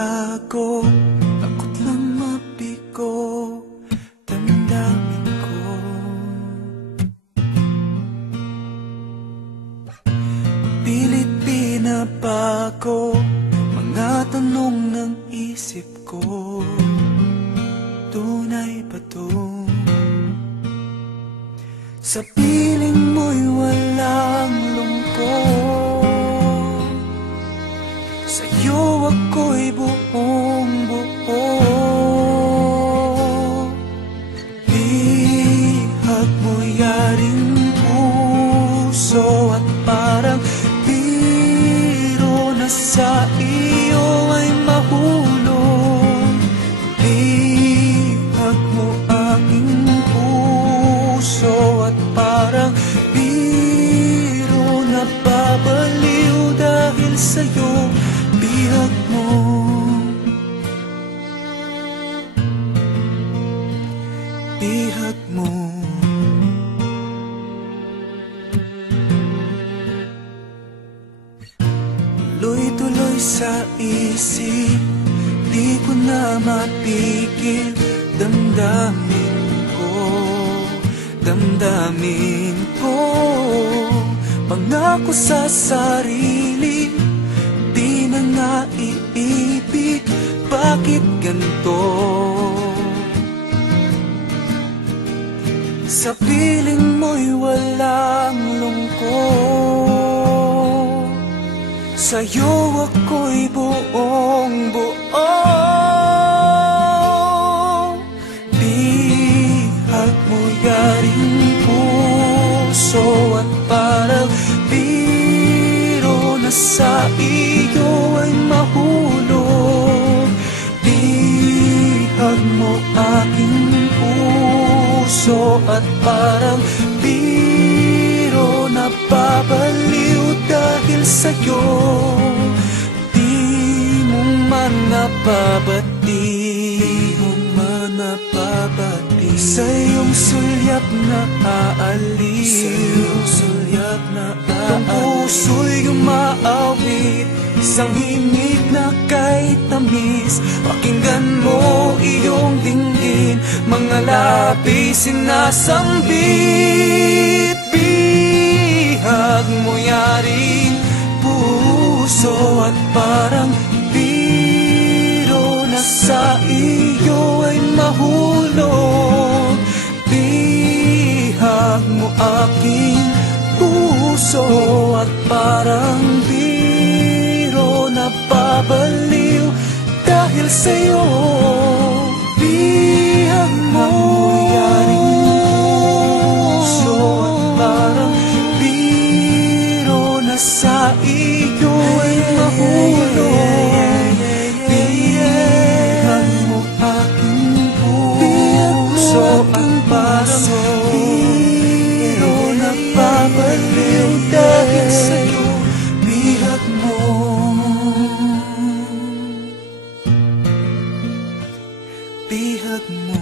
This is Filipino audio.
magtago, takot lang mabigo, damdamin ko. Pilit pinabago mga tanong ng isip ko. Tunay ba to? Sa piling mo'y walang lungkot, sa'yo ako'y buong buo. Bihag mo yaring puso at parang biro na sa iyo ay mahulog. Bihag mo aking puso at parang biro na babaliw dahil sa'yo. Bihag mo, bihag mo. Tuloy-tuloy sa isip, di ko na mapigil. Damdamin ko, damdamin ko. Pangako sa sarili, di na nga iibig. Bakit ganito? Sa piling mo'y walang lungkot, sa'yo ako'y buong buo. Bihag mo yaring puso at parang biro na sa iyo ay mahulog. Bihag mo aking puso at parang biro na babaliw dahil sa'yo. Di mo man napabati, sa iyong sulyap na aaliw, itong puso'y umaawit, isang himig na kay tamis. Pakinggan mo iyong dinggin, mga labi sinasambit. Bihag mo yaring puso at parang biro na sa iyo ay mahulog. Bihag mo aking puso at parang biro na babaliw dahil sa'yo. Bihag mo yaring puso at parang biro na sa iyo ay mahulog. Bihag mo aking puso at parang biro na babaliw dahil sa'yo. Bihag mo, bihag mo.